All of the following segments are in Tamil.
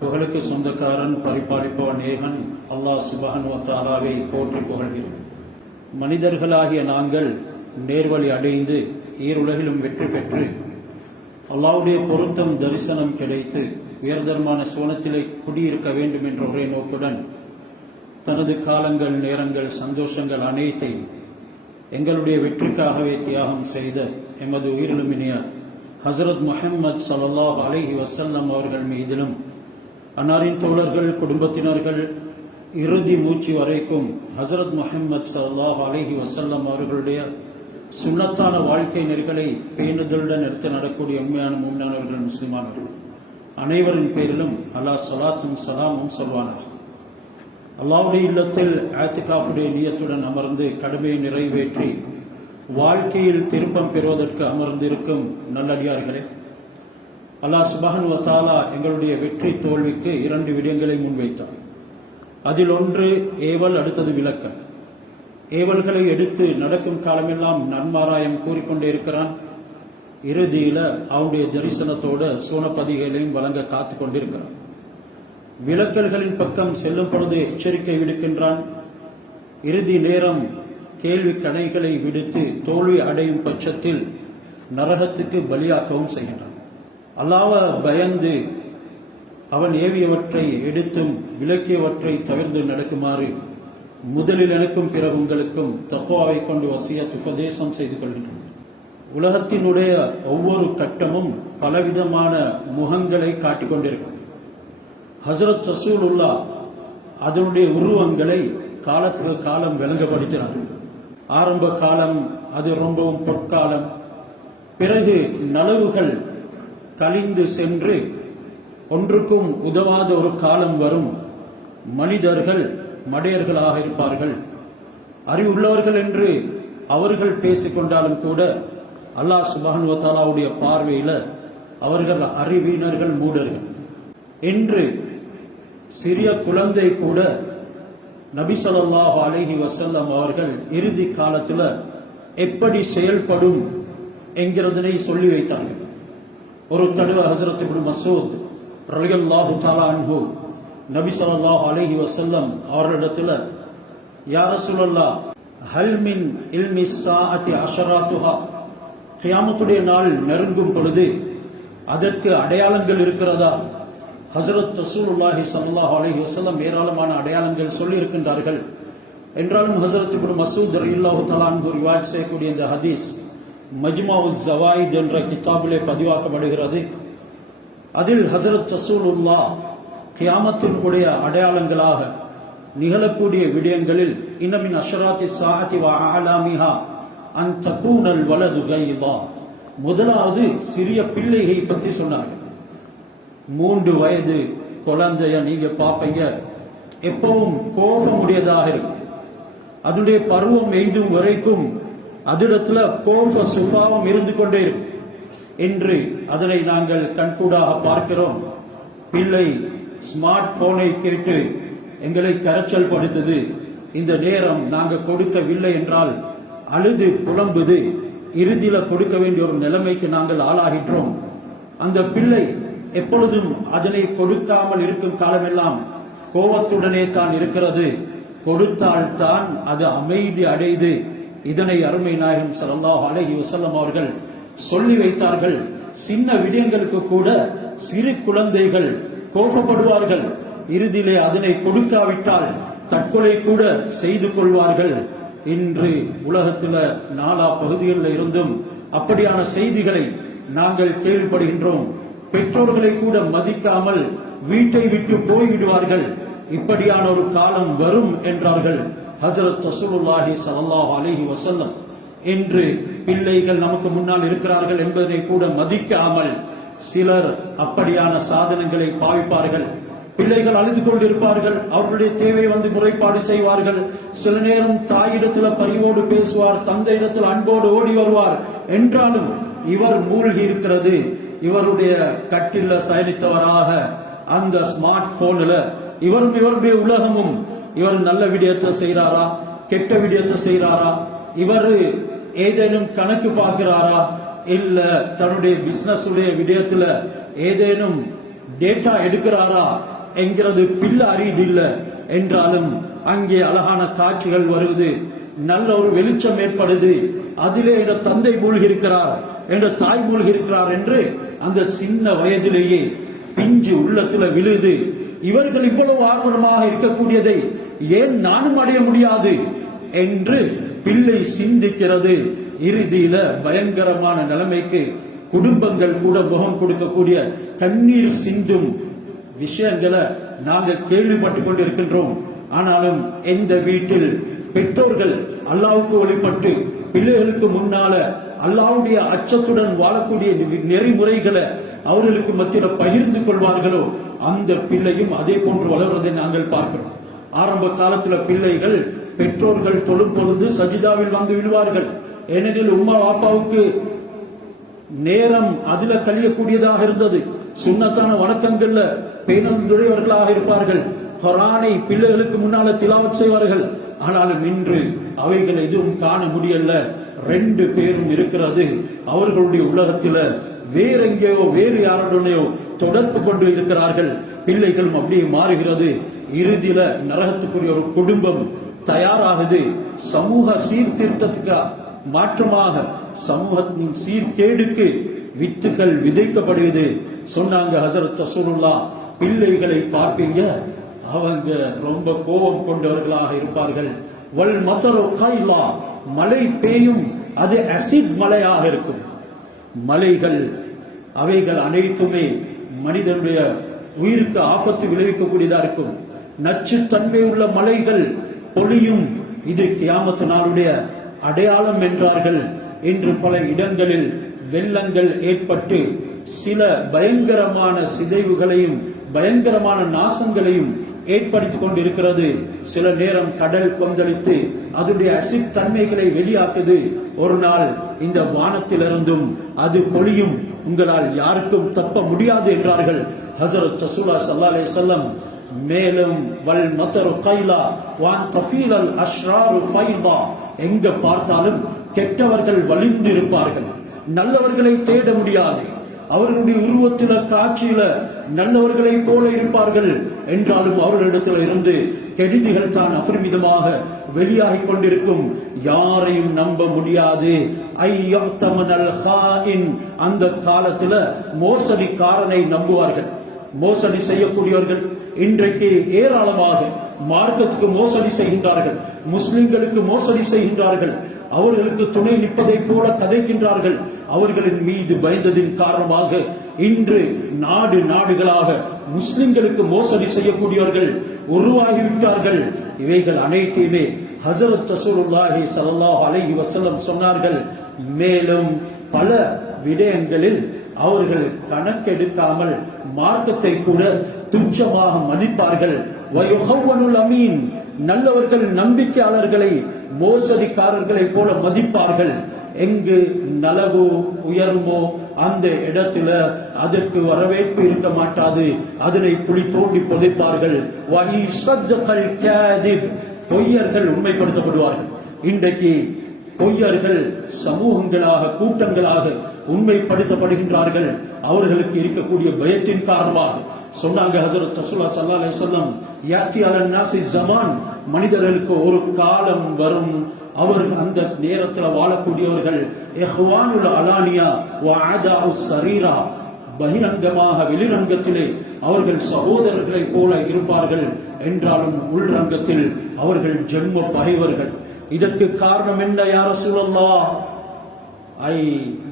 புகழுக்கு சொந்தக்காரன் பரிபாலிப்பவன் ஏகன் அல்லாஹ் சுபஹன் தாலாவை போற்றி புகழ்கிறோம். மனிதர்களாகிய நாங்கள் நேர்வழி அடைந்து ஈருலகிலும் வெற்றி பெற்று அல்லாவுடைய பொருத்தம் தரிசனம் கிடைத்து உயர்தரமான சுவனத்திலே குடியிருக்க வேண்டும் என்ற ஒரே நோக்குடன் தனது காலங்கள் நேரங்கள் சந்தோஷங்கள் அனைத்தையும் எங்களுடைய வெற்றிக்காகவே தியாகம் செய்த எமது உயிரிலுமினிய ஹசரத் முஹம்மது சல்லாஹ் அலைஹி வசல்லம் அவர்கள் மீதிலும் அன்னாரின் தோழர்கள் குடும்பத்தினர்கள் இறுதி மூச்சு வரைக்கும் ஹசரத் முஹம்மது சல்லாஹ் அலஹி வசல்லம் அவர்களுடைய சுண்ணத்தான வாழ்க்கை நெறிகளை பேணுதலுடன் எடுத்து நடக்கூடிய உண்மையான முன்னானவர்கள் முஸ்லிமானவர்கள். அனைவரின் பேரிலும் அல்லாஹ் சலாத்தும் சலாமும் சொல்வானா அல்லாவுடைய இல்லத்தில் ஆத்திகாஃபுடைய நியத்துடன் அமர்ந்து கடமையை நிறைவேற்றி வாழ்க்கையில் திருப்பம் பெறுவதற்கு அமர்ந்திருக்கும் நல்லடியார்களே அல்லாஹ் சுபஹன் வத்தாலா எங்களுடைய வெற்றி தோல்விக்கு இரண்டு விடயங்களை முன்வைத்தார். அதில் ஒன்று ஏவல் அடுத்தது விளக்கம். ஏவல்களை எடுத்து நடக்கும் காலமெல்லாம் நன்மாராயம் கூறிக்கொண்டே இருக்கிறான். இறுதியில அவனுடைய தரிசனத்தோட சோனப்பதிகளையும் வழங்க காத்து கொண்டிருக்கிறான். விளக்கல்களின் பக்கம் செல்லும் பொழுது எச்சரிக்கை விடுக்கின்றான். இறுதி நேரம் கேள்வி கணைகளை விடுத்து தோல்வி அடையும் பட்சத்தில் நரகத்துக்கு பலியாக்கவும் செய்கின்றான். அல்லாவ பயந்து அவன் ஏவியவற்றை எடுத்தும் விளக்கியவற்றை தவிர்த்து நடக்குமாறு முதலில் எனக்கும் பிறகு உங்களுக்கும் தக்குவாவை கொண்டு வசியத் உபதேசம் செய்து கொள்கின்றோம். உலகத்தினுடைய ஒவ்வொரு கட்டமும் பலவிதமான முகங்களை காட்டிக் கொண்டிருக்கும். சசூல் ரசூலுல்லா அதனுடைய உருவங்களை காலத்துக்கு காலம் விளங்கப்படுத்தினார். ஆரம்ப காலம் அது ரொம்பவும் பொற்காலம். பிறகு நலவுகள் கலிந்து சென்று ஒன்றுக்கும் உதவாத ஒரு காலம் வரும். மனிதர்கள் மடையர்களாக இருப்பார்கள். அறிவுள்ளவர்கள் என்று அவர்கள் பேசிக்கொண்டாலும் கூட அல்லாஹ் சுபானுவத்தாலாவுடைய பார்வையில அவர்கள் அறிவினர்கள் மூடர்கள். என்று சிறிய குழந்தை கூட நபி ஸல்லல்லாஹு அலைஹி அவர்கள் இறுதி காலத்துல எப்படி செயல்படும் என்கிறதனை சொல்லி வைத்தார்கள். ஒரு தடவை ஹசரத் இப்னு மசூத் ரலியல்லாஹு தாலா அன்ஹு நபி ஸல்லல்லாஹு அலைஹி வஸல்லம் அவர்களிடத்துல யா ரசூலல்லாஹ் ஹல் மின் இல்மி ஸாஅத்தி அஷராத்துஹா? கியாமத்துடைய நாள் நெருங்கும் பொழுது அதற்கு அடையாளங்கள் இருக்கிறதா? ஹசரத் ரசூலுல்லாஹி ஸல்லல்லாஹு அலைஹி வஸல்லம் ஏராளமான அடையாளங்கள் சொல்லி இருக்கின்றார்கள் என்றாலும் ஹசரத் இப்னு மசூத் ரலியல்லாஹு தாலா அன்ஹு ரிவாயத் செய்யக்கூடிய இந்த ஹதீஸ் மஜ்மாவு ஜவாயித் என்ற கித்தாபிலே பதிவாக்கப்படுகிறது. அதில் ஹசரத் சசூலுல்லா கியாமத்தினுடைய அடையாளங்களாக நிகழக்கூடிய விடயங்களில் இன்னமின் அஷராத்தி சாஹதி ஆலாமிஹா அன் தகூனல் வலது கைவா முதலாவது சிறிய பிள்ளையை பற்றி சொன்னார் மூன்று வயது குழந்தைய நீங்க பாப்பீங்க. எப்பவும் கோபமுடையதாக இருக்கும். அதனுடைய பருவம் எய்தும் வரைக்கும் அதிடத்துல கோப சுபாவம் இருந்து கொண்டே இருக்கும் என்று அதனை நாங்கள் கண்கூடாக பார்க்கிறோம். பிள்ளை ஸ்மார்ட் போனை கேட்டு எங்களை கரைச்சல் படுத்தது. இந்த நேரம் நாங்கள் கொடுக்கவில்லை என்றால் அழுது புலம்புது. இறுதியில கொடுக்க வேண்டிய ஒரு நிலைமைக்கு நாங்கள் ஆளாகின்றோம். அந்த பிள்ளை எப்பொழுதும் அதனை கொடுக்காமல் இருக்கும் காலமெல்லாம் கோபத்துடனே தான் இருக்கிறது. கொடுத்தால் தான் அது அமைதி அடைது இதனை அருமை நாயகம் சல்லாஹ் அலஹி வசல்லம் அவர்கள் சொல்லி வைத்தார்கள். சின்ன விடயங்களுக்கு கூட சிறு குழந்தைகள் கோபப்படுவார்கள். இறுதியிலே அதனை கொடுக்காவிட்டால் தற்கொலை கூட செய்து கொள்வார்கள். இன்று உலகத்துல நாலா பகுதிகளில் இருந்தும் அப்படியான செய்திகளை நாங்கள் கேள்விப்படுகின்றோம். பெற்றோர்களை கூட மதிக்காமல் வீட்டை விட்டு போய்விடுவார்கள். இப்படியான ஒரு காலம் வரும் என்றார்கள். ஹசரத் ரசூலுல்லாஹி சல்லாஹ் அலிஹி வசல்லம் என்று பிள்ளைகள் நமக்கு முன்னால் இருக்கிறார்கள் என்பதை கூட மதிக்காமல் சிலர் அப்படியான சாதனங்களை பாவிப்பார்கள். பிள்ளைகள் அழுது கொண்டிருப்பார்கள். அவர்களுடைய தேவை வந்து முறைப்பாடு செய்வார்கள். சில நேரம் தாயிடத்துல பரிவோடு பேசுவார் தந்தையிடத்தில் அன்போடு ஓடி வருவார். என்றாலும் இவர் மூழ்கி இருக்கிறது. இவருடைய கட்டில சயனித்தவராக அந்த ஸ்மார்ட் போன்ல இவரும் இவருடைய உலகமும் இவர் நல்ல விடயத்தை செய்யறாரா கெட்ட விடயத்தை செய்யறாரா இவர் ஏதேனும் கணக்கு பார்க்கிறாரா? இல்ல தன்னுடைய பிசினஸ் உடைய விடயத்துல ஏதேனும் டேட்டா எடுக்கிறாரா? என்கிறது பில்ல இல்லை என்றாலும் அங்கே அழகான காட்சிகள் வருவது நல்ல ஒரு வெளிச்சம் ஏற்படுது. அதிலே என்ற தந்தை மூழ்கியிருக்கிறார். என்ற தாய் மூழ்கியிருக்கிறார் என்று அந்த சின்ன வயதிலேயே பிஞ்சு உள்ளத்துல விழுது. இவர்கள் இவ்வளவு ஆர்வமாக இருக்கக்கூடியதை ஏன் நானும் அடைய முடியாது என்று பிள்ளை சிந்திக்கிறது. இறுதியில பயங்கரமான நிலைமைக்கு குடும்பங்கள் கூட முகம் கொடுக்கக்கூடிய கண்ணீர் சிந்தும் விஷயங்களை நாங்கள் கேள்விப்பட்டுக் கொண்டிருக்கின்றோம். ஆனாலும் எந்த வீட்டில் பெற்றோர்கள் அல்லாவுக்கு வழிபட்டு பிள்ளைகளுக்கு முன்னால அல்லாவுடைய அச்சத்துடன் வாழக்கூடிய நெறிமுறைகளை அவர்களுக்கு மத்தியில பகிர்ந்து கொள்வார்களோ அந்த பிள்ளையும் அதே போன்று வளர்வதை நாங்கள் பார்க்கிறோம். ஆரம்ப காலத்துல பிள்ளைகள் பெற்றோர்கள் தொழுப்பொழுது சஜிதாவில் வந்து விடுவார்கள் ஏனெனில் உமா அப்பாவுக்கு நேரம் அதுல கழியக்கூடியதாக இருந்தது. சுண்ணத்தான வணக்கங்கள்ல பேணுடையவர்களாக இருப்பார்கள். குரானை பிள்ளைகளுக்கு முன்னால திலாவத் செய்வார்கள். ஆனாலும் இன்று அவைகள் எதுவும் காண முடியல. ரெண்டு பேரும் இருக்கிறது. அவர்களுடைய உலகத்தில வேற எங்கேயோ வேறு யாருடனேயோ தொடர்பு கொண்டு இருக்கிறார்கள். பிள்ளைகளும் அப்படியே மாறுகிறது. இறுதியில நரகத்துக்குரிய ஒரு குடும்பம் தயாராகுது. சமூக சீர்திருத்தத்துக்கு மாற்றமாக சமூகத்தின் சீர்கேடுக்கு வித்துகள் விதைக்கப்படுகிறது. சொன்னாங்க ஹசரத் தசூருல்லா பிள்ளைகளை பார்ப்பீங்க. அவங்க ரொம்ப கோபம் கொண்டவர்களாக இருப்பார்கள். வல் மதரோ கைலா மழை பெய்யும் அது அசிட் மலையாக இருக்கும். மலைகள் அவைகள் அனைத்துமே மனிதனுடைய உயிருக்கு ஆபத்து விளைவிக்கக்கூடியதா இருக்கும். நச்சுத்தன்மையுள்ள மலைகள் பொழியும் இது கியாமத்து நாளுடைய அடையாளம் என்றார்கள். இன்று பல இடங்களில் வெள்ளங்கள் ஏற்பட்டு சில பயங்கரமான சிதைவுகளையும் பயங்கரமான நாசங்களையும் ஏற்படுத்திக் கொண்டிருக்கிறது. சில நேரம் கடல் கொந்தளித்து அதனுடைய அசித் தன்மைகளை வெளியாக்குது ஒரு நாள் இந்த வானத்திலிருந்தும் அது பொழியும். உங்களால் யாருக்கும் தப்ப முடியாது என்றார்கள். ஹசரத் சசூலா சல்லா அலே வஸல்லம் மேலும் வல் மத்தரு கைலா வான் கஃபீலல் அஷ்ராரு ஃபைபா எங்க பார்த்தாலும் கெட்டவர்கள் வலிந்து இருப்பார்கள் நல்லவர்களை தேட முடியாது. அவர்களுடைய உருவத்தில காட்சியில நல்லவர்களை போல இருப்பார்கள். என்றாலும் அவர்களிடத்தில் இருந்து கெடுதிகள் தான் அபரிமிதமாக வெளியாகிக் கொண்டிருக்கும். யாரையும் நம்ப முடியாது. ஐயத்தமனல் அந்த காலத்துல மோசடிக்காரனை நம்புவார்கள். மோசடி செய்யக்கூடியவர்கள் இன்றைக்கு ஏராளமாக மார்க்கத்துக்கு மோசடி செய்கின்றார்கள் முஸ்லிம்களுக்கு மோசடி செய்கின்றார்கள் அவர்களுக்கு துணை நிற்பதை போல கதைக்கின்றார்கள். அவர்களின் மீது பயந்ததின் காரணமாக இன்று நாடு நாடுகளாக முஸ்லிம்களுக்கு மோசடி செய்யக்கூடியவர்கள் உருவாகிவிட்டார்கள். இவைகள் அனைத்தையுமே ஹசரத் சசூருல்லாஹி சல்லாஹ் அலை வசலம் சொன்னார்கள். மேலும் பல விடயங்களில் அவர்கள் கணக்கெடுக்காமல் மார்க்கத்தை கூட துச்சமாக மதிப்பார்கள். அமீன். நல்லவர்கள் நம்பிக்கையாளர்களை மோசடிக்காரர்களை போல மதிப்பார்கள். எங்கு நலவோ உயர்வோ அந்த இடத்துல அதற்கு வரவேற்பு இருக்க மாட்டாது. அதனை குழி தோண்டி புதைப்பார்கள். பொய்யர்கள் உண்மைப்படுத்தப்படுவார்கள். இன்றைக்கு பொய்யர்கள் சமூகங்களாக கூட்டங்களாக உண்மைப்படுத்தப்படுகின்றார்கள். அவர்களுக்கு இருக்கக்கூடிய பயத்தின் காரணமாக சொன்னாங்க ஹசரத் ரசூலா ஸல்லல்லாஹு அலைஹி வஸல்லம் யாத்தி அலன் நாசி ஜமான். மனிதர்களுக்கு ஒரு காலம் வரும். அவர் அந்த நேரத்தில் வாழக்கூடியவர்கள் இஹ்வானுல் அலானியா வ சரீரா பகிரங்கமாக வெளிரங்கத்திலே அவர்கள் சகோதரர்களைப் போல இருப்பார்கள். என்றாலும் உள்ரங்கத்தில் அவர்கள் ஜென்ம பகைவர்கள். இதற்கு காரணம் என்ன யார சூழல்லா ஐ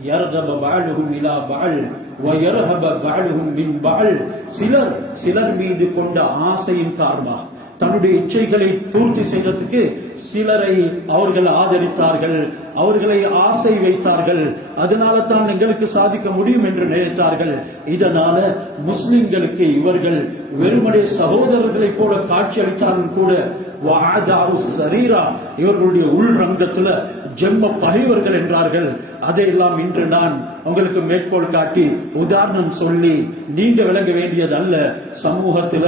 யர்கப பாலுஹும் இலா பால் வயர்ஹப பாலுஹும் மின் பால் சிலர் சிலர் மீது கொண்ட ஆசையின் காரணமாக தன்னுடைய இச்சைகளை பூர்த்தி செய்யறதுக்கு சிலரை அவர்கள் ஆதரித்தார்கள் அவர்களை ஆசை வைத்தார்கள். அதனால தான் எங்களுக்கு சாதிக்க முடியும் என்று நினைத்தார்கள். இதனால முஸ்லிம்களுக்கு இவர்கள் வெறுமனே சகோதரர்களை போல காட்சி அளித்தாலும் கூட சரீரா இவர்களுடைய உள்ரங்கத்துல ஜென்ம பகைவர்கள் என்றார்கள். அதையெல்லாம் இன்று நான் உங்களுக்கு மேற்கோள் காட்டி உதாரணம் சொல்லி நீங்க விளங்க வேண்டியது அல்ல. சமூகத்துல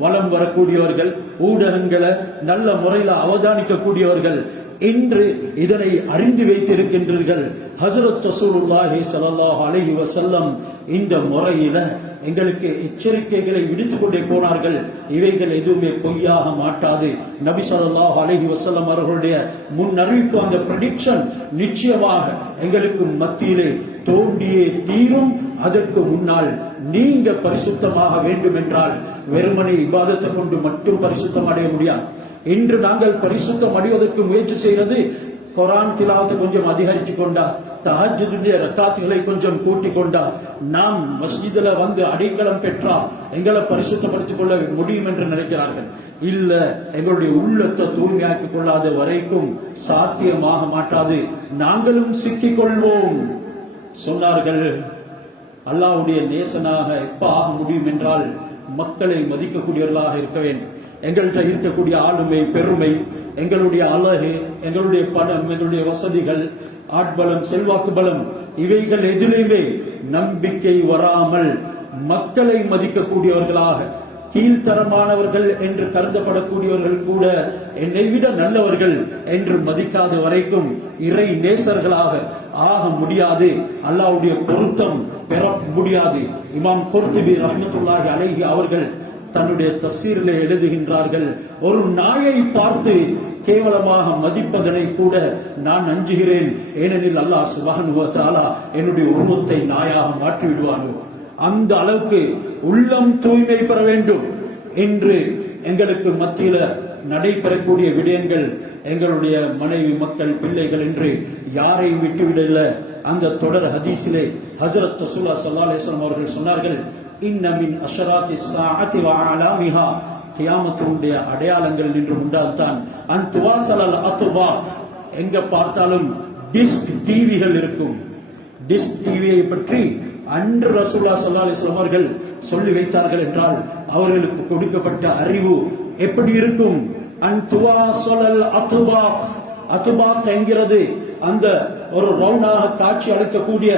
வலம் வரக்கூடியவர்கள் ஊடகங்களை நல்ல முறையில் அவதானிக்கக்கூடியவர்கள் இன்று இதனை அறிந்து வைத்திருக்கின்றீர்கள். ஹசரத் ரசூலுல்லாஹி சல்லாஹ் அலஹி வசல்லம் இந்த முறையில எங்களுக்கு எச்சரிக்கைகளை விடுத்துக் கொண்டே போனார்கள். இவைகள் எதுவுமே பொய்யாக மாட்டாது. நபி சல்லாஹ் அலஹி வசல்லம் அவர்களுடைய முன் அறிவிப்பு அந்த ப்ரடிக்ஷன் நிச்சயமாக எங்களுக்கு மத்தியிலே தோண்டியே தீரும். அதற்கு முன்னால் நீங்க பரிசுத்தமாக வேண்டும் என்றால் வெறுமனை விவாதத்தை கொண்டு மட்டும் பரிசுத்தம் அடைய முடியாது. இன்று நாங்கள் பரிசுத்தம் அடைவதற்கு முயற்சி செய்கிறது. கொரான் திலாவத்தை கொஞ்சம் அதிகரித்து கொண்டா தஹஜுடைய ரக்காத்துகளை கொஞ்சம் கூட்டிக் கொண்டா நாம் மஸ்ஜிதில் வந்து அடிக்கலம் பெற்றா எங்களை பரிசுத்தப்படுத்திக் கொள்ள முடியும் என்று நினைக்கிறார்கள். இல்ல எங்களுடைய உள்ளத்தை தூய்மையாக்கிக் கொள்ளாத வரைக்கும் சாத்தியமாக மாட்டாது. நாங்களும் சிக்கிக் கொள்வோம். சொன்னார்கள் அல்லாவுடைய நேசனாக எப்ப ஆக முடியும் என்றால் மக்களை மதிக்கக்கூடியவர்களாக இருக்க வேண்டும். எங்கள்கிட்ட இருக்கக்கூடிய ஆளுமை பெருமை எங்களுடைய அழகு எங்களுடைய பணம் எங்களுடைய வசதிகள் ஆட்பலம் செல்வாக்கு பலம் இவைகள் எதிலுமே நம்பிக்கை வராமல் மக்களை மதிக்கக்கூடியவர்களாக கீழ்த்தரமானவர்கள் என்று கருதப்படக்கூடியவர்கள் கூட என்னை விட நல்லவர்கள் என்று மதிக்காத வரைக்கும் இறை நேசர்களாக ஆக முடியாது. அல்லாவுடைய பொருத்தம் பெற முடியாது இமாம் பொருத்துபி ரஹ்மத்துல்லாஹி அழகி அவர்கள் தன்னுடைய தஃசீரிலே எழுதுகின்றார்கள் ஒரு நாயை பார்த்து கேவலமாக மதிப்பதனை கூட நான் அஞ்சுகிறேன். ஏனெனில் அல்லாஹ் சுபஹானஹு என்னுடைய உருவத்தை நாயாக மாற்றி விடுவானோ அந்த அளவுக்கு உள்ளம் தூய்மை பெற வேண்டும். என்று எங்களுக்கு மத்தியில நடைபெறக்கூடிய விடயங்கள் எங்களுடைய மனைவி மக்கள் பிள்ளைகள் என்று யாரையும் விட்டுவிடல. அந்த தொடர் ஹதீஸிலே ஹசரத் ரசூலா ஸல்லல்லாஹு அவர்கள் சொன்னார்கள் இன்னமின் அஷராத்தி ஸாஅத்தி வ அலாமிஹா அடையாளங்கள் நின்று உண்டால்தான். அன் துவாசலல் அத்துவா எங்க பார்த்தாலும் டிஸ்க் டிவிகள் இருக்கும். டிஸ்க் டிவியை பற்றி அன்று ரசூல்லா ஸல்லல்லாஹு அலைஹி அவர்கள் சொல்லி வைத்தார்கள் என்றால் அவர்களுக்கு கொடுக்கப்பட்ட அறிவு எப்படி இருக்கும்? அன் துவாசலல் அத்துபா என்கிறது அந்த ஒரு ரவுண்டாக காட்சி அளிக்கக்கூடிய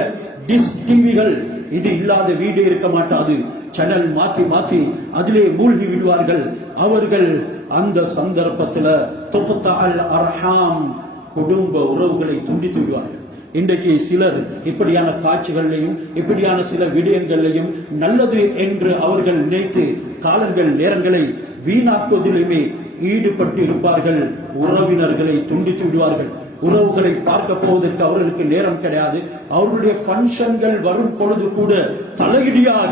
டிஸ்க் டிவிகள் இது இல்லாத வீடு இருக்க மாட்டாது. சேனல் மாத்தி மாத்தி அதிலே மூழ்கி விடுவார்கள். அவர்கள் அந்த சந்தர்ப்பத்தில் தொகுத்தால் அர்ஹாம் குடும்ப உறவுகளை துண்டித்து விடுவார்கள். இன்றைக்கு சிலர் இப்படியான காட்சிகளையும் இப்படியான சில விடயங்களையும் நல்லது என்று அவர்கள் நினைத்து காலங்கள் நேரங்களை வீணாக்குவதிலுமே ஈடுபட்டு இருப்பார்கள் உறவினர்களை துண்டித்து விடுவார்கள். உறவுகளை பார்க்க போவதற்கு அவர்களுக்கு நேரம் கிடையாது. அவர்களுடைய ஃபங்க்ஷன்கள் வரும் பொழுது கூட தலையிடியாக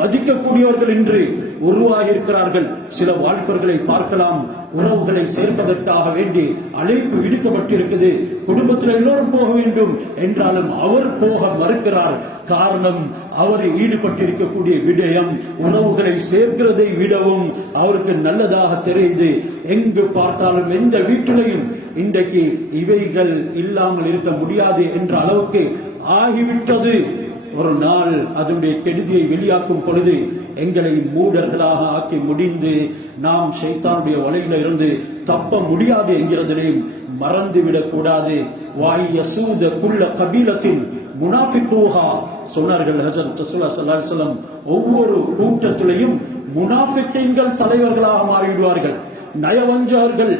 மதிக்கக்கூடியவர்கள் என்று உருவாகி இருக்கிறார்கள் சில வாழ்வர்களை பார்க்கலாம். உறவுகளை சேர்ப்பதற்காக வேண்டி அழைப்பு விடுக்கப்பட்டிருக்குது. குடும்பத்தில் எல்லோரும் போக வேண்டும். என்றாலும் அவர் போக மறுக்கிறார். காரணம் அவர் ஈடுபட்டிருக்கக்கூடிய விடயம் உறவுகளை சேர்க்கிறதை விடவும் அவருக்கு நல்லதாக தெரியுது. எங்கு பார்த்தாலும் எந்த வீட்டிலையும் இன்றைக்கு இவைகள் இல்லாமல் இருக்க முடியாது என்ற அளவுக்கு ஆகிவிட்டது. ஒரு நாள் அதனுடைய கெடுதியை வெளியாக்கும் பொழுது எங்களை மூடர்களாக ஆக்கி முடிந்து நாம் சைத்தானுடைய வலையில இருந்து தப்ப முடியாது என்கிறதனையும் மறந்துவிடக் கூடாது வாய் யசூத குள்ள கபீலத்தின் முனாஃபிகூஹா. சொன்னார்கள் ஹசரத் ரசூலுல்லாஹி ஸல்லல்லாஹு அலைஹி வஸல்லம் ஒவ்வொரு கூட்டத்திலையும் முனாஃபிக்கீன்கள் தலைவர்களாக மாறிவிடுவார்கள். நயவஞ்சகர்கள்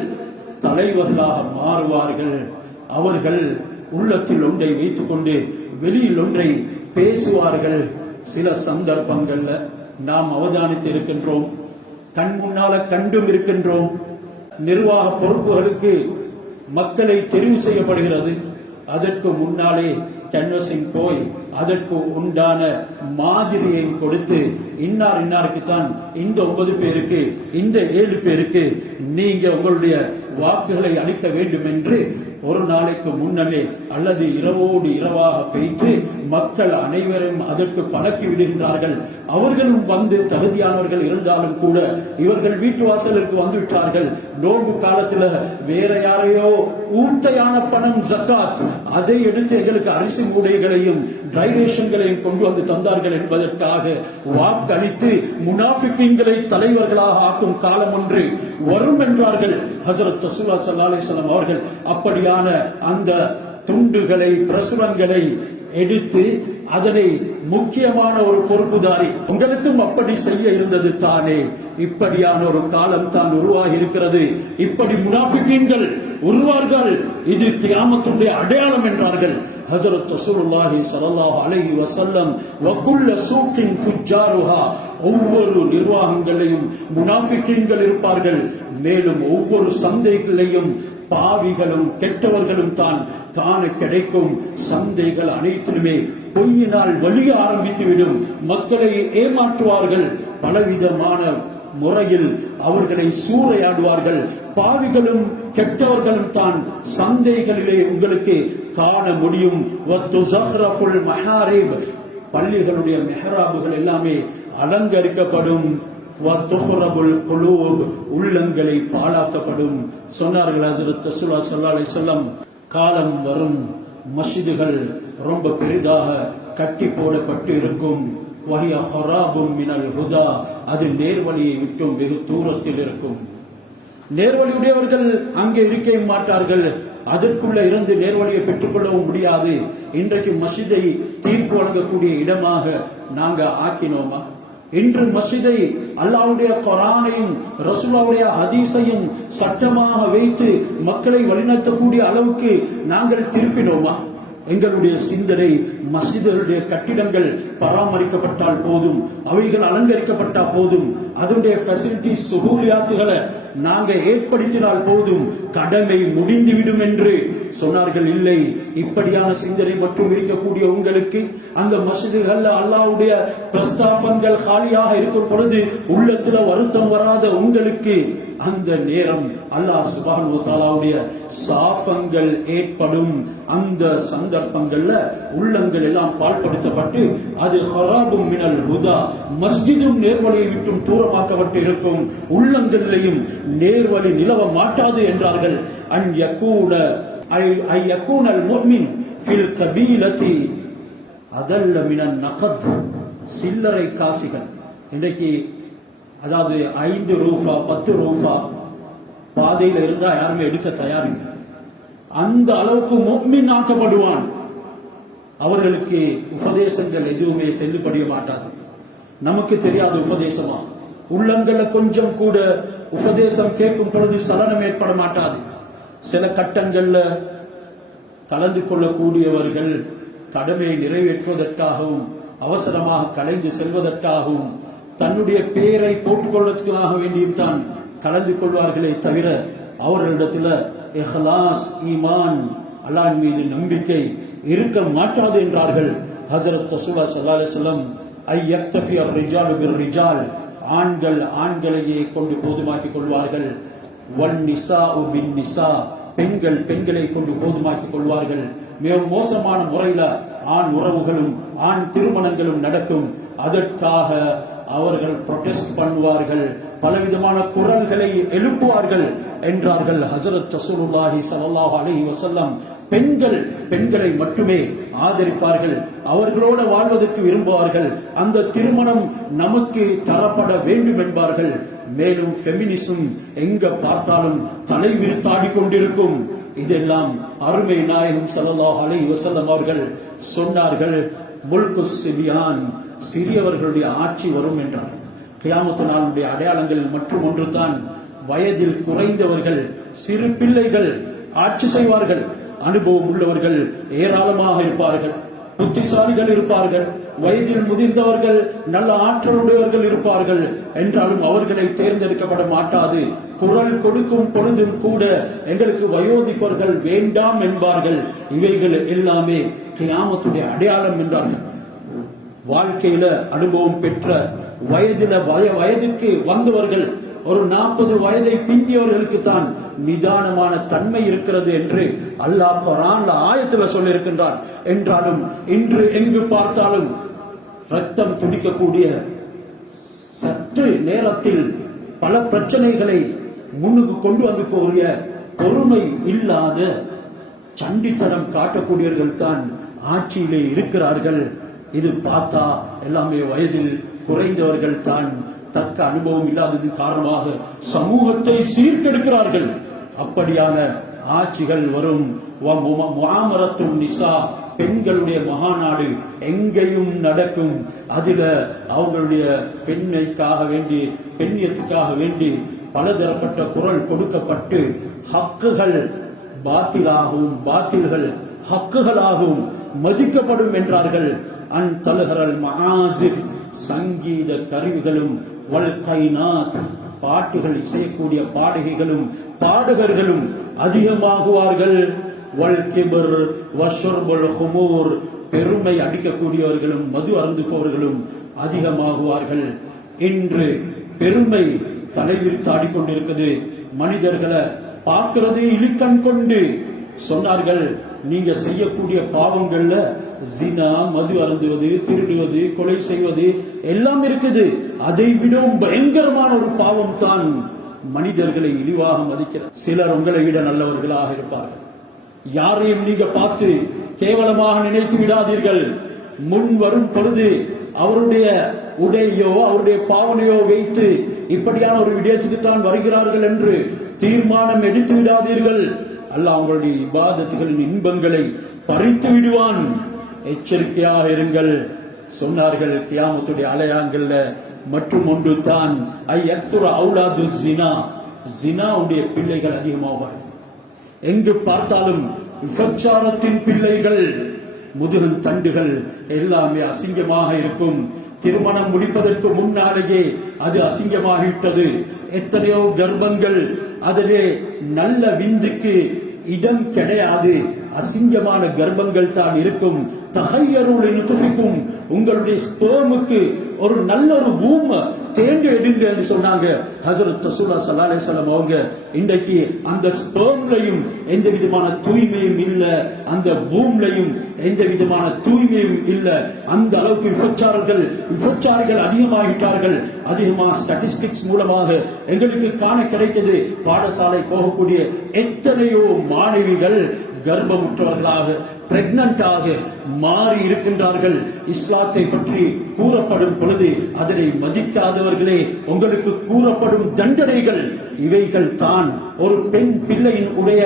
தலைவர்களாக மாறுவார்கள். அவர்கள் உள்ளத்தில் ஒன்றை வைத்துக்கொண்டு வெளியில் ஒன்றை பேசுவார்கள் சில சந்தர்ப்பங்கள்ல. நாம் அவதானித்து இருக்கின்றோம். கண் முன்னால கண்டும் இருக்கின்றோம். நிர்வாக பொறுப்புகளுக்கு மக்களை தெரிவு செய்யப்படுகிறது. அதற்கு முன்னாலே கேன்வசிங் போய் அதற்கு உண்டான மாதிரியை கொடுத்து இன்னார் இன்னாருக்கு தான் இந்த ஒன்பது பேருக்கு இந்த ஏழு பேருக்கு நீங்க உங்களுடைய வாக்குகளை அளிக்க வேண்டும் என்று ஒரு நாளைக்கு முன்னமே அல்லது இரவோடு இரவாக பெய்து மக்கள் அனைவரும் அதற்கு பழக்கி விடுகின்றார்கள் அவர்களும் வந்து தகுதியானவர்கள் இருந்தாலும் கூட இவர்கள் வீட்டு வாசலுக்கு வந்து விட்டார்கள் காலத்துல வேற யாரையோ ஊட்டையான பணம் ஜக்காத் அதை எடுத்து எங்களுக்கு அரிசி மூடைகளையும் டைரேஷன்களையும் கொண்டு வந்து தந்தார்கள் என்பதற்காக வாக்களித்து முனாஃபிக்கின்களை தலைவர்களாக ஆக்கும் காலம் ஒன்று வரும் என்றார்கள். ஹசரத் ரசூலா சல்லா அலிஸ்லாம் அவர்கள். அவர்கள் அப்படியான அந்த துண்டுகளை பிரசுரங்களை எடுத்து அதனை முக்கியமான ஒரு பொறுப்புதாரி. உங்களுக்கும் அப்படி செய்ய இருந்தது தானே. இப்படியான ஒரு காலம் தான் உருவாகி இருக்கிறது இப்படி முனாஃபிக்கீன்கள் உருவார்கள். இது தியாமத்துடைய அடையாளம் என்றார்கள். ஹசரத் ரசூலுல்லாஹி ஸல்லல்லாஹு அலைஹி வஸல்லம் வகுல்ல சூக்கின் ஃபுஜ்ஜாருஹா. ஒவ்வொரு நிர்வாகங்களையும் முனாஃபிக்கீன்கள் இருப்பார்கள். மேலும் ஒவ்வொரு சந்தைகளையும் பாவிகளும் கெட்டவர்களும் தான் காண கிடைக்கும். சந்தைகள் அனைத்திலுமே பொய்யினால் வழிய ஆரம்பித்துவிடும். மக்களை ஏமாற்றுவார்கள். பலவிதமான முறையில் அவர்களை சூறையாடுவார்கள். பாவிகளும் கெட்டவர்களும் தான் சந்தைகளிலே உங்களுக்கு காண முடியும். பள்ளிகளுடைய மெஹராபுகள் எல்லாமே அலங்கரிக்கப்படும். உள்ளங்களை பாழாக்கப்படும். சொன்னார்கள் ஹஜரத் ரசூலுல்லாஹி ஸல்லல்லாஹு அலைஹி காலம் வரும். மஸ்ஜிதுகள் ரொம்ப பெரிதாக கட்டி போடப்பட்டு இருக்கும். வஹிய ஹராபும் மினல் ஹுதா அது நேர்வழியை விட்டும் வெகு தூரத்தில் இருக்கும். நேர்வழியுடையவர்கள் அங்கே இருக்க மாட்டார்கள். அதற்குள்ள இருந்து நேர்வழியை பெற்றுக்கொள்ளவும் முடியாது. இன்றைக்கு மசிதை தீர்ப்பு வழங்கக்கூடிய இடமாக நாங்க ஆக்கினோமா? இன்று மசிதை அல்லாவுடைய குரானையும் ரசூலாவுடைய ஹதீஸையும் சட்டமாக வைத்து மக்களை வழிநடத்தக்கூடிய அளவுக்கு நாங்கள் திருப்பினோமா? எங்களுடைய சிந்தனை மசிதருடைய கட்டிடங்கள் பராமரிக்கப்பட்டால் போதும் அவைகள் அலங்கரிக்கப்பட்டால் போதும் அதனுடைய ஃபெசிலிட்டி சுகூலியாத்துகளை நாங்க ஏற்படுத்தினால் போதும் கடமை முடிந்துவிடும் என்று சொன்னார்கள். இல்லை இப்படியான சிந்தனை மற்றும் இருக்கக்கூடிய உங்களுக்கு அந்த மசிதுகள் அல்லாவுடைய பிரஸ்தாபங்கள் காலியாக இருக்கும் பொழுது உள்ளத்துல வருத்தம் வராத உங்களுக்கு அந்த நேரம் அல்லாஹ் சுபானு தாலாவுடைய சாபங்கள் ஏற்படும். அந்த சந்தர்ப்பங்கள்ல உள்ளங்கள் எல்லாம் பாழ்படுத்தப்பட்டு அது ஹராபும் மினல் ஹுதா மஸ்ஜிதும் நேர்வழியை விட்டும் தூரமாக்கப்பட்டு இருக்கும். உள்ளங்களிலேயும் நேர்வழி நிலவ மாட்டாது என்றார்கள். அன் யக்கூன ஐ யக்கூனல் முஃமின் ஃபில் கபீலதி அதல்ல மினன் நகத் சில்லறை காசிகள். இன்றைக்கு அதாவது ஐந்து ரூபா பத்து ரூபா பாதையில இருந்தா யாருமே எடுக்க தயாரில்லை. அந்த அளவுக்கு மொம்மின் ஆக்கப்படுவான். அவர்களுக்கு உபதேசங்கள் எதுவுமே செல்லுபடிய மாட்டாது. நமக்கு தெரியாத உபதேசமா? உள்ளங்கள்ல கொஞ்சம் கூட உபதேசம் கேட்கும் பொழுது சலனம் ஏற்பட மாட்டாது. சில கட்டங்கள்ல கலந்து கொள்ளக்கூடியவர்கள் கடமையை நிறைவேற்றுவதற்காகவும் அவசரமாக கலைந்து செல்வதற்காகவும் தன்னுடைய பெயரை போட்டுக்கொள்வதற்காக வேண்டியும் தான் கலந்து கொள்வார்களே தவிர அவர்களிடத்துல எஹ்லாஸ் ஈமான் அல்லாஹ் மீது நம்பிக்கை இருக்க மாட்டாது என்றார்கள். ஹசரத் ரசூலா சல்லா அலைஹி ஐ யக்தஃபி அவர் ரிஜால் ரிஜால் ஆண்கள் ஆண்களையே கொண்டு போதுமாக்கிக் கொள்வார்கள். வன்சா உ பின் நிசா பெண்கள் பெண்களை கொண்டு போதுமாக்கிக் கொள்வார்கள். மிக மோசமான முறையில ஆண் உறவுகளும் ஆண் திருமணங்களும் நடக்கும். அதற்காக அவர்கள் ப்ரொடெஸ்ட் பண்ணுவார்கள் பலவிதமான குரல்களை எழுப்புவார்கள் என்றார்கள் ஹசரத் ரசூலுல்லாஹி ஸல்லல்லாஹு அலைஹி வசல்லம் பெண்கள் பெண்களை மட்டுமே ஆதரிப்பார்கள் அவர்களோட வாழ்வதற்கு விரும்புவார்கள். அந்த திருமணம் நமக்கு தரப்பட வேண்டும் என்பார்கள். மேலும் ஃபெமினிசம் எங்க பார்த்தாலும் தலை விருத்தாடி கொண்டிருக்கும். இதெல்லாம் அருமை நாயகம் ஸல்லல்லாஹு அலைஹி வசல்லம் அவர்கள் சொன்னார்கள். முல்கு சிபியான் சிறியவர்களுடைய ஆட்சி வரும் என்றார். கியாமத்து நாளுடைய அடையாளங்கள் மற்றும் ஒன்று தான் வயதில் குறைந்தவர்கள் சிறு பிள்ளைகள் ஆட்சி செய்வார்கள் அனுபவம் உள்ளவர்கள் ஏராளமாக இருப்பார்கள் புத்திசாலிகள் இருப்பார்கள் வயதில் முதிர்ந்தவர்கள் நல்ல ஆற்றலுடையவர்கள் இருப்பார்கள் என்றாலும் அவர்களை தேர்ந்தெடுக்கப்பட மாட்டாது. குரல் கொடுக்கும் பொழுதும் கூட எங்களுக்கு வயோதிபர்கள் வேண்டாம் என்பார்கள். இவைகள் எல்லாமே கியாமத்துடைய அடையாளம் என்றார்கள். வாழ்க்கையில அனுபவம் பெற்ற வயதில வய வயதுக்கு வந்தவர்கள் ஒரு நாற்பது வயதை பிந்தியவர்களுக்கு தான் நிதானமான தன்மை இருக்கிறது என்று அல்லாஹ் குரான்ல ஆயத்துல சொல்லியிருக்கின்றார் என்றாலும் இன்று எங்கு பார்த்தாலும் ரத்தம் துடிக்கக்கூடிய சற்று நேரத்தில் பல பிரச்சனைகளை முன்னுக்கு கொண்டு வந்து கூறிய பொறுமை இல்லாத சண்டித்தனம் காட்டக்கூடியவர்கள் தான் ஆட்சியிலே இருக்கிறார்கள். இது பார்த்தா எல்லாமே வயதில் குறைந்தவர்கள் தான் தக்க அனுபவம் இல்லாதது காரணமாக சமூகத்தை சீர்கெடுக்கிறார்கள். அப்படியான ஆட்சிகள் வரும். வ- நிசா பெண்களுடைய மகாநாடு எங்கேயும் நடக்கும். அதுல அவங்களுடைய பெண்ணைக்காக வேண்டி பெண்ணியத்துக்காக வேண்டி பலதரப்பட்ட குரல் கொடுக்கப்பட்டு ஹக்குகள் பாத்திலாகவும் பாத்தில்கள் ஹக்குகளாகவும் மதிக்கப்படும் என்றார்கள். அன் தலுகரல் மகாசிப் சங்கீத கருவிகளும் வல் பாட்டுகள் இசையக்கூடிய பாடகைகளும் பாடகர்களும் அதிகமாகுவார்கள். வல்கிபர் ஹுமூர் பெருமை அடிக்கக்கூடியவர்களும் மது அருந்துபவர்களும் அதிகமாகுவார்கள். இன்று பெருமை தலைவிரித்து ஆடிக்கொண்டிருக்கிறது மனிதர்களை பார்க்கிறதே இழுக்கண் கொண்டு சொன்னார்கள் நீங்க செய்யக்கூடிய பாவங்கள்ல ஜினா மது அருந்துவது திருடுவது கொலை செய்வது எல்லாம் இருக்குது. அதை விடவும் பயங்கரமான ஒரு பாவம் தான் மனிதர்களை இழிவாக மதிக்கிறார் சிலர் உங்களை விட நல்லவர்களாக இருப்பார்கள். யாரையும் நீங்க பார்த்து கேவலமாக நினைத்து விடாதீர்கள். முன் வரும் பொழுது அவருடைய உடையோ அவருடைய பாவனையோ வைத்து இப்படியான ஒரு விடயத்துக்கு தான் வருகிறார்கள் என்று தீர்மானம் எடுத்து விடாதீர்கள். அல்லாஹ் அவங்களுடைய இபாதத்துகளின் இன்பங்களை பறித்து விடுவான். எச்சரிக்கையாக இருங்கள். சொன்னார்கள் கியாமத்துடைய அலையாங்கல்ல மற்றும் ஒன்று தான் ஐ அக்சுர அவுலாது ஜினா ஜினாவுடைய பிள்ளைகள் அதிகமாவார். எங்கு பார்த்தாலும் விபச்சாரத்தின் பிள்ளைகள் முதுகன் தண்டுகள் எல்லாமே அசிங்கமாக இருக்கும். திருமணம் முடிப்பதற்கு முன்னாலேயே அது அசிங்கமாகிவிட்டது. எத்தனையோ கர்ப்பங்கள் அதிலே நல்ல விந்துக்கு இடம் கிடையாது. அசிங்கமான கர்ப்பங்கள் தான் இருக்கும். தகையருளின் துபிக்கும் உங்களுடைய ஸ்பேமுக்கு ஒரு நல்ல ஒரு பூம தேங்க எடுங்க என்று சொன்னாங்க. ஹசரத் தசூலா சல்லா அலிஸ்லாம் அவங்க இன்றைக்கு அந்த ஸ்பேம்லையும் எந்த விதமான தூய்மையும் இல்ல. அந்த பூம்லையும் எந்த விதமான தூய்மையும் இல்ல. அந்த அளவுக்கு விபச்சாரர்கள் விபச்சாரிகள் அதிகமாகிட்டார்கள். அதிகமாக ஸ்டாட்டிஸ்டிக்ஸ் மூலமாக எங்களுக்கு காண கிடைத்தது பாடசாலை போகக்கூடிய எத்தனையோ மாணவிகள் கர்ப்பமுற்றவர்களாக பிரெக்னண்டாக மாறி இருக்கின்றார்கள் இஸ்லாத்தை பற்றி கூறப்படும் பொழுது அதனை மதிக்காதவர்களே உங்களுக்கு கூறப்படும் தண்டனைகள் இவைகள் தான். ஒரு பெண் பிள்ளையின் உடைய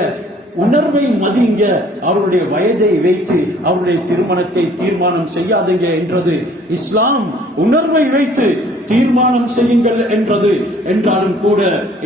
உணர்வை மதிங்க அவருடைய வயதை வைத்து அவருடைய திருமணத்தை தீர்மானம் செய்யாதீங்க என்றது இஸ்லாம். உணர்வை வைத்து தீர்மானம் செய்யுங்கள் என்றது என்றாலும் கூட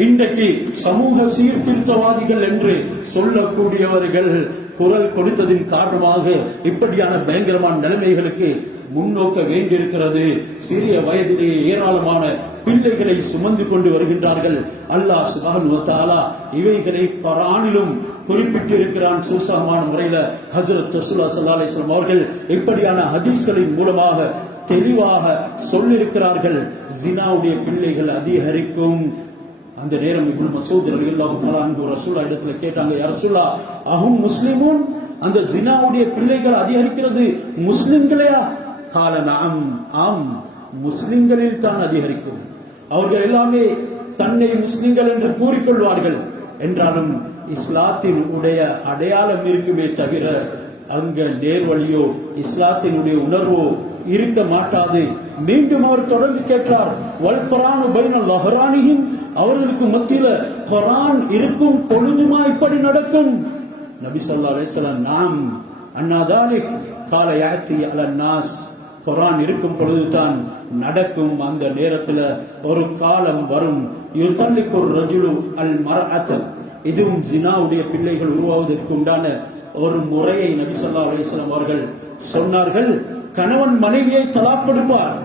இன்றைக்கு சமூக சீர்திருத்தவாதிகள் என்று சொல்லக்கூடியவர்கள் குரல் கொடுத்ததின் காரணமாக இப்படியான பயங்கரமான நிலைமைகளுக்கு முன்னோக்க வேண்டியிருக்கிறது. சிறிய வயதிலேயே ஏராளமான பிள்ளைகளை சுமந்து கொண்டு வருகின்றார்கள். அல்லாஹ் சுபானு தாலா இவைகளை பரானிலும் குறிப்பிட்டிருக்கிறான். சூசகமான முறையில ஹசரத் தசுல்லா சல்லா அலிஸ்லாம் அவர்கள் இப்படியான ஹதீஸ்களின் மூலமாக தெளிவாக சொல்லிருக்கிறார்கள் ஜினாவுடைய பிள்ளைகள் அதிகரிக்கும். அந்த நேரம் இப்னு மசூத் ரலியல்லாஹு தஆலா அன்ஹு ரசூலா இடத்துல கேட்டாங்க யா ரசூலா அஹும் முஸ்லிமூன்? அந்த ஜினாவுடைய பிள்ளைகள் அதிகரிக்கிறது. முஸ்லிம்களையா? கால நாம் ஆம் முஸ்லிம்களில் தான் அதிகரிக்கும். அவர்கள் எல்லாமே தன்னை முஸ்லிம்கள் என்று கூறிக்கொள்வார்கள். என்றாலும் இஸ்லாத்தின் உடைய அடையாளம் இருக்குமே தவிர அங்க நேர்வழியோ இஸ்லாத்தினுடைய உணர்வோ இருக்க மாட்டாது. மீண்டும் அவர் தொடர்ந்து கேட்டார் வல் குரானு பைனல் லஹரானியும் அவர்களுக்கு மத்தியில குரான் இருக்கும் பொழுதுமா இப்படி நடக்கும்? நபி ஸல்லல்லாஹு அலிஸ்லாம் நாம் அண்ணாதானே கால யாத்தி அல நாஸ் குரான் இருக்கும் பொழுதுதான் நடக்கும். அந்த நேரத்துல ஒரு காலம் வரும். யுதல்லிக்கு ஒரு ரஜுலு அல் மரஅத். இதுவும் ஜினாவுடைய பிள்ளைகள் உருவாவதற்கு உண்டான ஒரு முறையை நபி ஸல்லல்லாஹு அலைஹி அவர்கள் சொன்னார்கள் கணவன் மனைவியை தலாப்படுப்பார்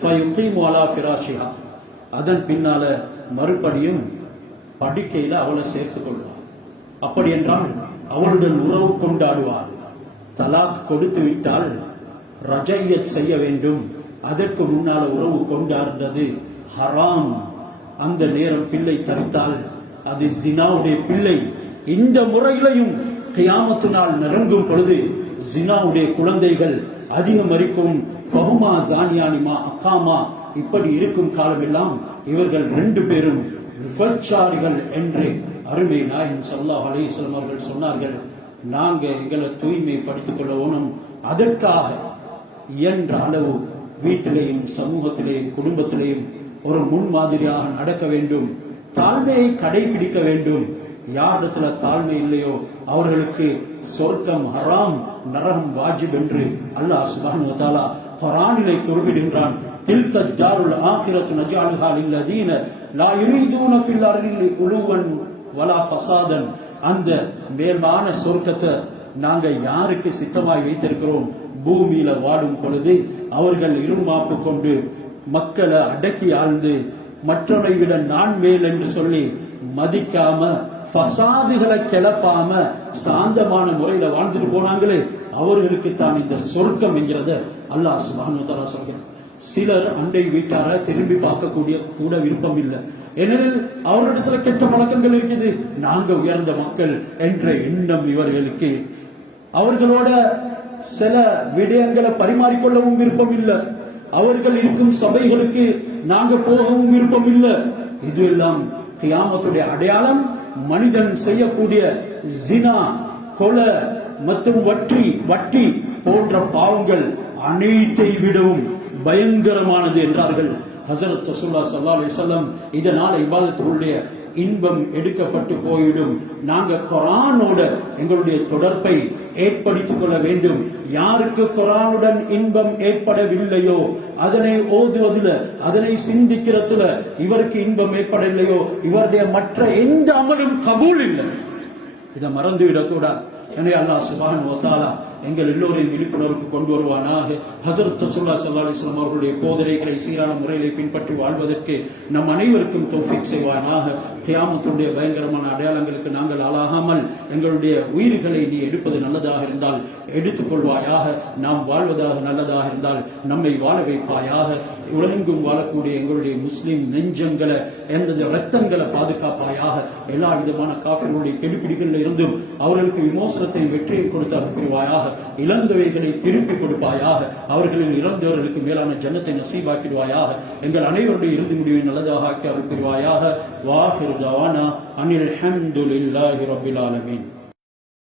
ஃபயுகீமு அதன் பின்னால மறுபடியும் படுக்கையில அவளை சேர்த்துக் கொள்வார். அப்படி என்றால் அவளுடன் உறவு கொண்டாடுவார். தலாக் கொடுத்து விட்டால் ரஜையத் செய்ய வேண்டும். அதற்கு முன்னால உறவு கொண்டாடுறது ஹராம். அந்த நேரம் பிள்ளை தவித்தால் அது ஜினாவுடைய பிள்ளை. இந்த முறையிலையும் கியாமத்து நாள் நிரங்கும் பொழுது ஜினாவுடைய குழந்தைகள் அதிகமரிக்கும் ஃபஹுமா ஜானியானிமா அக்காமா இப்படி இருக்கும் காலமெல்லாம் இவர்கள் ரெண்டு பேரும் விபச்சாரிகள் என்று அருமை நாயன் சல்லாஹ் அலைஹிஸ்ஸலாம் அவர்கள் சொன்னார்கள். நாங்க எங்களை தூய்மைப்படுத்திக் கொள்ள வேணும். அதற்காக இயன்ற அளவு வீட்டிலேயும் சமூகத்திலேயும் குடும்பத்திலேயும் ஒரு முன்மாதிரியாக நடக்க வேண்டும். தாழ்மையை கடைபிடிக்க வேண்டும். யாரிடத்துல தாழ்மை இல்லையோ அவர்களுக்கு சொர்க்கம் ஹராம் நரகம் வாஜிப் என்று அல்லாஹ் சுபான் வ குறிப்பிடுகின்றான். தில்க தாருல் ஆখিরাத்து நஜாலுஹா லில்லதீன லா யுரீதுன ஃபில் அர்லி உலுவன் வலா ஃபசாதன். அந்த மேலான சொர்க்கத்தை நாங்க யாருக்கு சித்தமாய் வைத்திருக்கிறோம்? பூமியில வாடும் பொழுது அவர்கள் இருமாப்பு கொண்டு மக்களை அடக்கி ஆழ்ந்து மற்றவனை விட நான் மேல் என்று சொல்லி மதிக்காம பசாதுகளை கிளப்பாம சாந்தமான முறையில வாழ்ந்துட்டு போனாங்களே அவர்களுக்கு தான் இந்த சொர்க்கம் என்கிறத. அல்லாஹ் சுபானு சொல்கிறார் சிலர் அண்டை வீட்டார திரும்பி பார்க்கக்கூடிய கூட விருப்பம் இல்லை. ஏனெனில் அவரிடத்துல கெட்ட பழக்கங்கள் இருக்குது. நாங்க உயர்ந்த மக்கள் என்ற எண்ணம் இவர்களுக்கு. அவர்களோட சில விடயங்களை பரிமாறிக்கொள்ளவும் விருப்பம் இல்லை. அவர்கள் இருக்கும் சபைகளுக்கு நாங்க போகவும் விருப்பம் இல்லை. இது எல்லாம் கியாமத்துடைய அடையாளம் மனிதன் செய்யக்கூடிய ஜினா கொலை மற்றும் வற்றி வட்டி போன்ற பாவங்கள் அனைத்தை விடவும் பயங்கரமானது என்றார்கள். ஹசரத் ரசூல்லா சல்லா அலைஹி இதனால் இதனால இபாதத்துடைய இன்பம் எடுக்கப்பட்டு போயிடும். நாங்க குரானோட எங்களுடைய தொடர்பை ஏற்படுத்திக் கொள்ள வேண்டும். யாருக்கு குரானுடன் இன்பம் ஏற்படவில்லையோ அதனை ஓதுவதில் அதனை சிந்திக்கிறதுல இவருக்கு இன்பம் ஏற்படவில்லையோ இவருடைய மற்ற எந்த அமலும் கபூல் இல்லை. இதை மறந்துவிடக்கூடாது. என்னை எனவே அல்லாஹ் சுபான் வத்தாலா எங்கள் எல்லோரையும் விழிப்புணர்வுக்கு கொண்டு வருவானாக. ஹசரத் ரசூல்லா ஸல்லல்லாஹு அலைஹி அவர்களுடைய போதனைகளை சீரான முறையிலே பின்பற்றி வாழ்வதற்கு நம் அனைவருக்கும் தொஃபிக் செய்வானாக. தியாமத்துடைய பயங்கரமான அடையாளங்களுக்கு நாங்கள் ஆளாகாமல் எங்களுடைய உயிர்களை நீ எடுப்பது நல்லதாக இருந்தால் எடுத்துக்கொள்வாயாக நாம் வாழ்வதாக நல்லதாக இருந்தால் நம்மை வாழ வைப்பாயாக. உலகெங்கும் வாழக்கூடிய எங்களுடைய முஸ்லிம் நெஞ்சங்களை எந்தது ரத்தங்களை பாதுகாப்பாயாக. எல்லா விதமான காஃபிர்களுடைய கெடுபிடிகளில் இருந்தும் அவர்களுக்கு விமோசனத்தை வெற்றியை கொடுத்து அனுப்பிடுவாயாக. இழந்தவைகளை திருப்பி கொடுப்பாயாக. அவர்களின் இறந்தவர்களுக்கு மேலான ஜன்னத்தை நசீபாக்கிடுவாயாக எங்கள் அனைவருடைய இறுதி முடிவை நல்லதாக ஆக்கி அருள் புரிவாயாக. வாஹிர் தவானா. அனில் ஹம்துலில்லாஹி ரபில் ஆலமீன்.